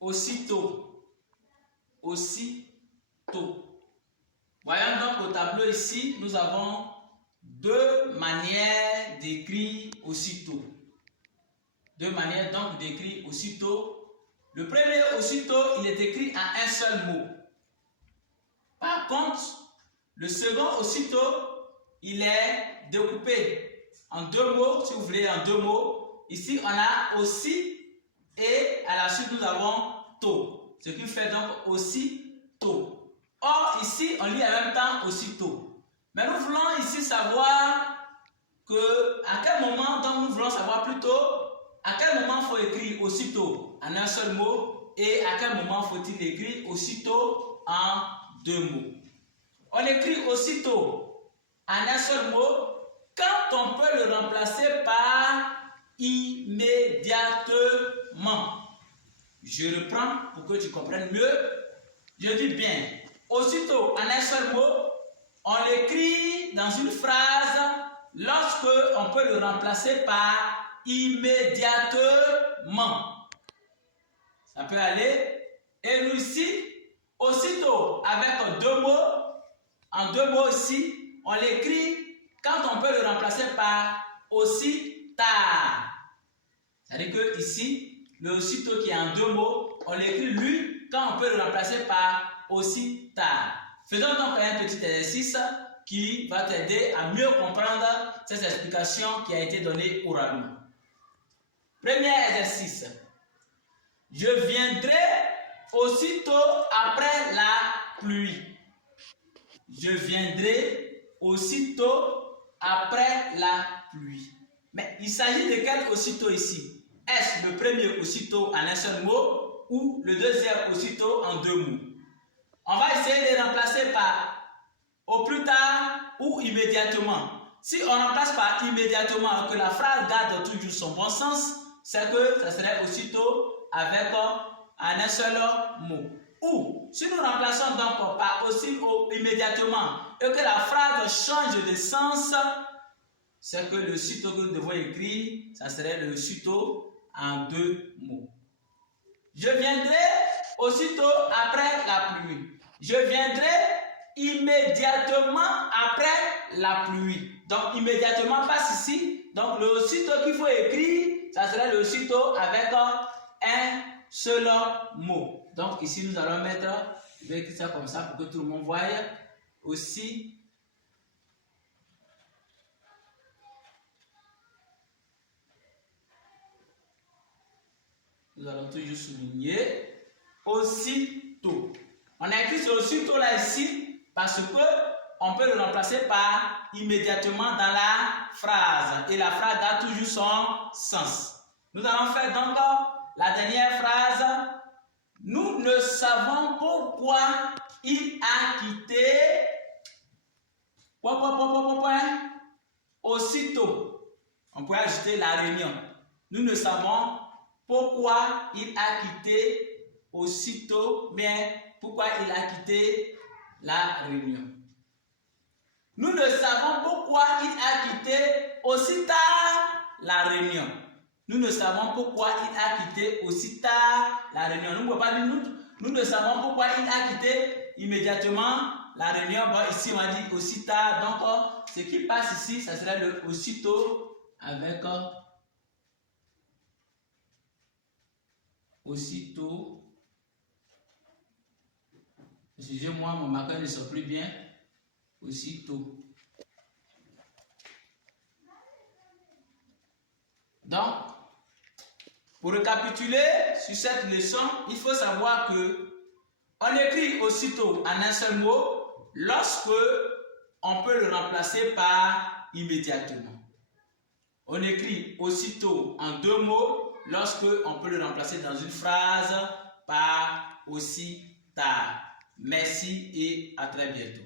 aussitôt, aussitôt. Voyons donc au tableau ici, nous avons deux manières d'écrire aussitôt. Deux manières donc d'écrire aussitôt. Le premier aussitôt, il est écrit en un seul mot. Par contre, le second aussitôt, il est découpé en deux mots, si vous voulez, en deux mots. Ici, on a aussi et à la suite, nous avons tôt. Ce qui fait donc aussitôt. Or, ici, on lit en même temps aussitôt. Mais nous voulons ici savoir à quel moment, donc nous voulons savoir plutôt à quel moment il faut écrire aussitôt en un seul mot et à quel moment faut-il écrire aussitôt en deux mots. On écrit aussitôt en un seul mot quand on peut le remplacer par immédiatement. Je reprends pour que tu comprennes mieux. Je dis bien, aussitôt en un seul mot, on l'écrit dans une phrase lorsque on peut le remplacer par immédiatement. Ça peut aller. Et nous ici, aussitôt avec deux mots, en deux mots ici, on l'écrit quand on peut le remplacer par aussi tard. C'est-à-dire que ici, le aussitôt qui est en deux mots, on l'écrit lui quand on peut le remplacer par aussi tard. Faisons donc un petit exercice qui va t'aider à mieux comprendre cette explication qui a été donnée oralement. Premier exercice. Je viendrai aussitôt après la pluie. Je viendrai aussitôt après la pluie. Mais il s'agit de quel aussitôt ici? Est-ce le premier aussitôt en un seul mot ou le deuxième aussitôt en deux mots? On va essayer de remplacer par au plus tard ou immédiatement. Si on remplace par immédiatement, que la phrase garde toujours son bon sens, c'est que ça serait aussitôt avec un seul mot. Ou si nous remplaçons donc par aussi immédiatement et que la phrase change de sens, c'est que le sitôt que nous devons écrire, ça serait le sitôt en deux mots. Je viendrai aussitôt après la pluie. Je viendrai immédiatement après la pluie. Donc immédiatement passe ici. Donc le aussitôt qu'il faut écrire, ça serait le aussitôt avec un seul mot. Donc ici nous allons mettre, je vais écrire ça comme ça pour que tout le monde voie aussi. Nous allons toujours souligner aussitôt. On a écrit ce aussitôt là ici parce que on peut le remplacer par immédiatement dans la phrase et la phrase a toujours son sens. Nous allons faire donc la dernière phrase. Nous ne savons pourquoi il a quitté aussitôt. On pourrait ajouter la réunion. Nous ne savons pourquoi il a quitté aussitôt, mais pourquoi il a quitté la réunion. Nous ne savons pourquoi il a quitté aussi tard la réunion. Nous ne savons pourquoi il a quitté aussi tard la réunion. Nous ne pouvons pas dire nous ne savons pourquoi il a quitté immédiatement la réunion. Bon, ici on a dit aussi tard. Donc, ce qui passe ici, ça serait le aussitôt avec aussitôt. Excusez-moi, mon marqueur ne sort plus bien. Aussitôt. Donc, pour récapituler sur cette leçon, il faut savoir que on écrit aussitôt en un seul mot lorsque on peut le remplacer par immédiatement. On écrit aussitôt en deux mots lorsque on peut le remplacer dans une phrase par aussi tard. Merci et à très bientôt.